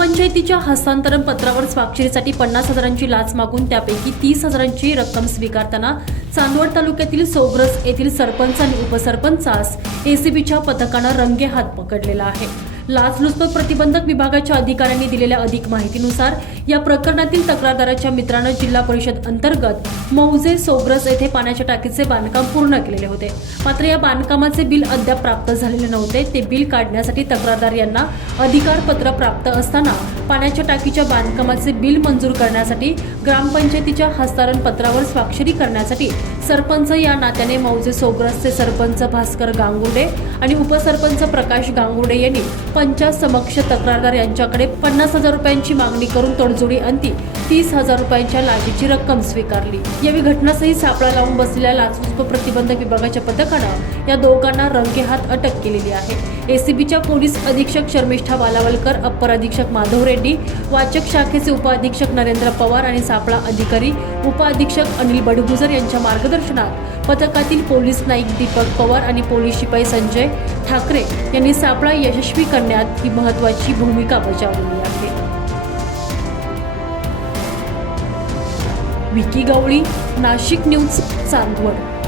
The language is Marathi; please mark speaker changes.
Speaker 1: ग्रामपंचायतीच्या हस्तांतरण पत्रावर स्वाक्षरीसाठी पन्नास हजारांची लाच मागून त्यापैकी तीस हजारांची रक्कम स्वीकारताना चांदवड तालुक्यातील सोग्रस येथील सरपंच आणि उपसरपंचास एसीबीच्या पथकानं रंगेहात पकडलेला आहे. लाचलुचपत प्रतिबंधक विभागाच्या अधिकाऱ्यांनी दिलेल्या अधिक माहितीनुसार या प्रकरणातील तक्रारदाराच्या मित्रानं जिल्हा परिषद अंतर्गत मौजे सोग्रस येथे पाण्याच्या टाकीचे बांधकाम पूर्ण केलेले होते. मात्र या बांधकामाचे बिल अद्याप प्राप्त झालेले नव्हते. ते बिल काढण्यासाठी तक्रारदार यांना अधिकारपत्र प्राप्त असताना पाण्याच्या टाकीच्या बांधकामाचे बिल मंजूर करण्यासाठी ग्रामपंचायतीच्या हस्तांतरण पत्रावर स्वाक्षरी करण्यासाठी सरपंच या नात्याने मौजे सोग्रसचे सरपंच भास्कर गांगुर्डे आणि उपसरपंच प्रकाश गांगुर्डे यांनी सरपंचा समक्ष तक्रारदार यांच्याकडे पन्नास हजार रुपयांची मागणी करून तडजोडी अंती तीस हजार रुपयांच्या लाचेची रक्कम स्वीकारली. यावेळी घटनास्थळी सापळा लावून बसलेल्या लाचलुचपत प्रतिबंधक विभागाच्या पथकानं या दोघांना रंगेहात अटक केलेली आहे. एसीबीच्या पोलीस अधीक्षक शर्मिष्ठा बालावलकर अप्पर अधीक्षक माधव रेड्डी वाचक शाखेचे उपअधीक्षक नरेंद्र पवार आणि सापळा अधिकारी उपअधीक्षक अनिल बडगुजर यांच्या मार्गदर्शनात पथकातील पोलीस नाईक दीपक पवार आणि पोलीस शिपाई संजय ठाकरे यांनी सापळा यशस्वी करण्यात ही महत्वाची भूमिका बजावली आहे. विकी गवळी नाशिक न्यूज चांदवड.